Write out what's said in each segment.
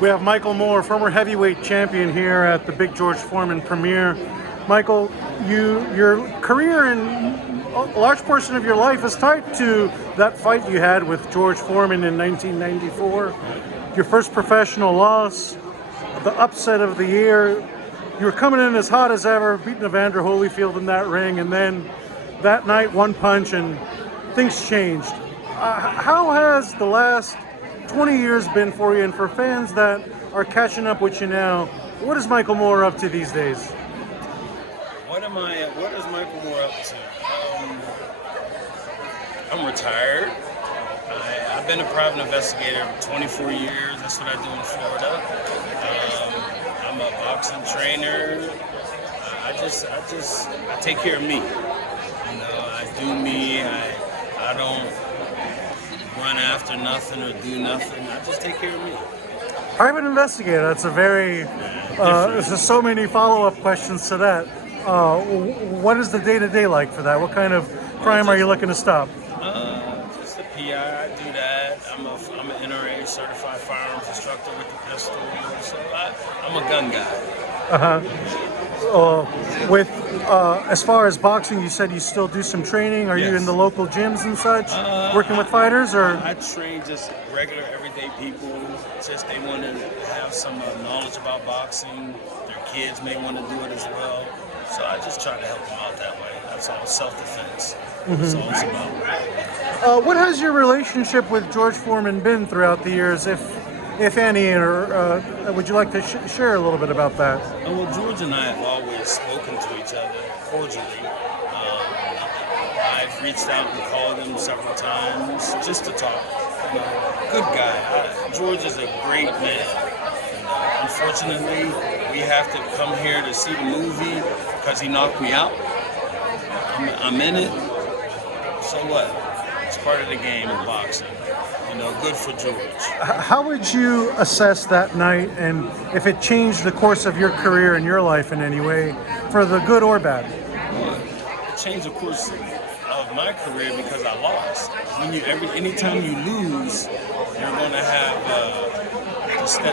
We have Michael Moore, former heavyweight champion, here at the Big George Foreman premiere. Michael, your career and a large portion of your life is tied to that fight you had with George Foreman in 1994. Your first professional loss, the upset of the year. You were coming in as hot as ever, beating Evander Holyfield in that ring, and then that night, one punch, and things changed. How has the last 20 years been for you, and for fans that are catching up with you now, what is Michael Moore up to these days? What is Michael Moore up to? I'm retired. I've been a private investigator for 24 years. That's what I do in Florida. I'm a boxing trainer. I take care of me. I do me. I don't run after nothing or do nothing. I just take care of me. Private investigator, that's a very, there's just so many follow-up questions to that. What is the day-to-day like for that? What kind of crime are you looking to stop? Just a PI, I do that. I'm an NRA certified firearms instructor with the pistol, so I'm a gun guy. As far as boxing, you said you still do some training. Are you in the local gyms and such, working with fighters, or? I train just regular everyday people. Just they want to have some knowledge about boxing. Their kids may want to do it as well. So I just try to help them out that way. That's all, self-defense. That's all it's about. What has your relationship with George Foreman been throughout the years, if any, or would you like to share a little bit about that? Well, George and I have always spoken to each other cordially. I've reached out and called him several times just to talk. Good guy. George is a great man. Unfortunately, we have to come here to see the movie because he knocked me out. I'm in it. So what? It's part of the game of boxing. Good for George. How would you assess that night, and if it changed the course of your career and your life in any way, for the good or bad? Well, it changed the course of my career because I lost. Anytime you lose, you're going to have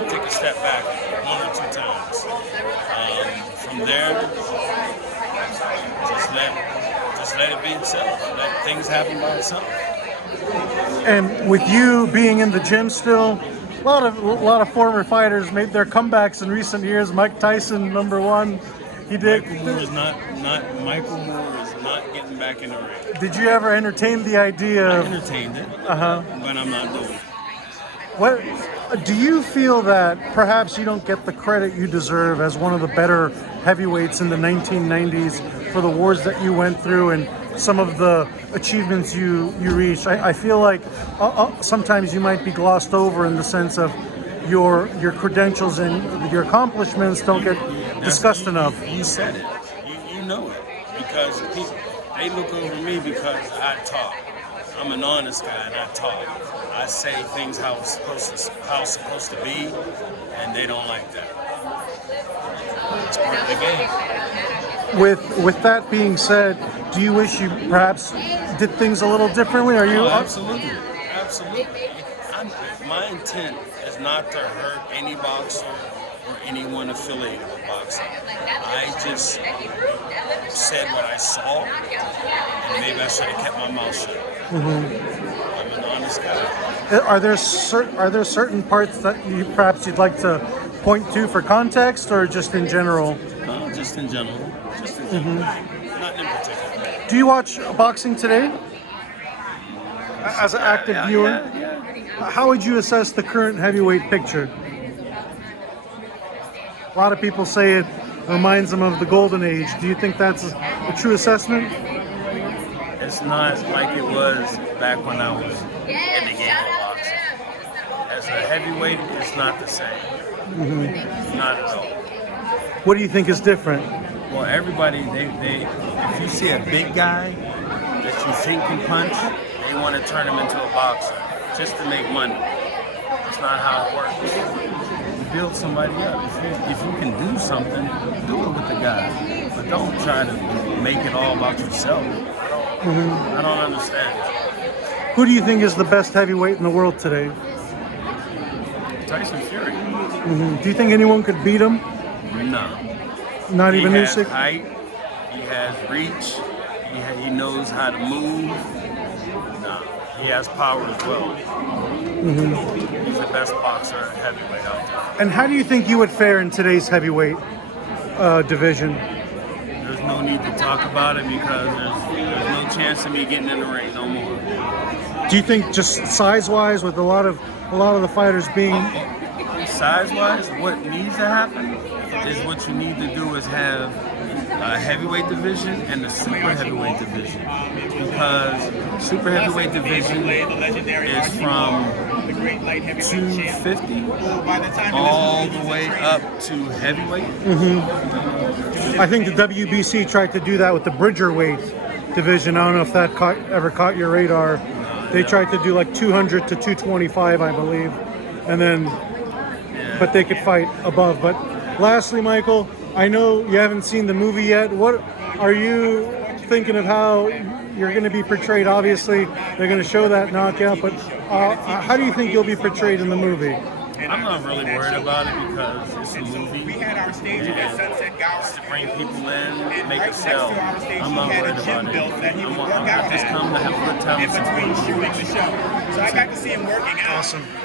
take a step back 1 or 2 times. From there, just let it be itself. Let things happen by itself. And with you being in the gym still, a lot of former fighters made their comebacks in recent years. Mike Tyson, #1, he did. Michael Moore is not getting back in the ring. Did you ever entertain the idea? I entertained it, but I'm not doing it. What do you feel that perhaps you don't get the credit you deserve as one of the better heavyweights in the 1990s for the wars that you went through and some of the achievements you reached? I feel like sometimes you might be glossed over in the sense of your credentials and your accomplishments don't get discussed enough. You said it. You know it. Because they look over me because I talk. I'm an honest guy and I talk. I say things how it's supposed to be, and they don't like that. It's part of the game. With that being said, do you wish you perhaps did things a little differently? Are you? Oh, absolutely. My intent is not to hurt any boxer or anyone affiliated with boxing. I just said what I saw, and maybe I should have kept my mouth shut. I'm an honest guy. Are there certain parts that you'd like to point to for context, or just in general? No, just in general. Not in particular. Do you watch boxing today? As an active viewer? Yeah. How would you assess the current heavyweight picture? A lot of people say it reminds them of the golden age. Do you think that's a true assessment? It's not like it was back when I was in the game of boxing. As a heavyweight, it's not the same. Not at all. What do you think is different? Well, everybody, if you see a big guy that you think can punch, they want to turn him into a boxer just to make money. That's not how it works. You build somebody up. If you can do something, do it with the guy. But don't try to make it all about yourself. I don't understand it. Who do you think is the best heavyweight in the world today? Tyson Fury. Do you think anyone could beat him? No. Not even He has Usyk? height. He has reach. He knows how to move. No. He has power as well. He's the best boxer at heavyweight out there. And how do you think you would fare in today's heavyweight division? There's no need to talk about it because there's no chance of me getting in the ring no more. Do you think just size-wise, with a lot of the fighters being Size-wise, what needs to happen is what you need to do is have a heavyweight division and the super heavyweight division, because super heavyweight division is from 250 all the way up to heavyweight. I think the WBC tried to do that with the Bridgerweight division. I don't know if that ever caught your radar. They tried to do like 200 to 225, I believe, and then, but they could fight above. But lastly, Michael, I know you haven't seen the movie yet. What are you thinking of how you're going to be portrayed? Obviously, they're going to show that knockout, but how do you think you'll be portrayed in the movie? I'm not really worried about it because it's a movie. It's to bring people in, make it sell. I'm not worried about it. I just come to have a good time. in between shooting the show. So I got to see him working out. Awesome.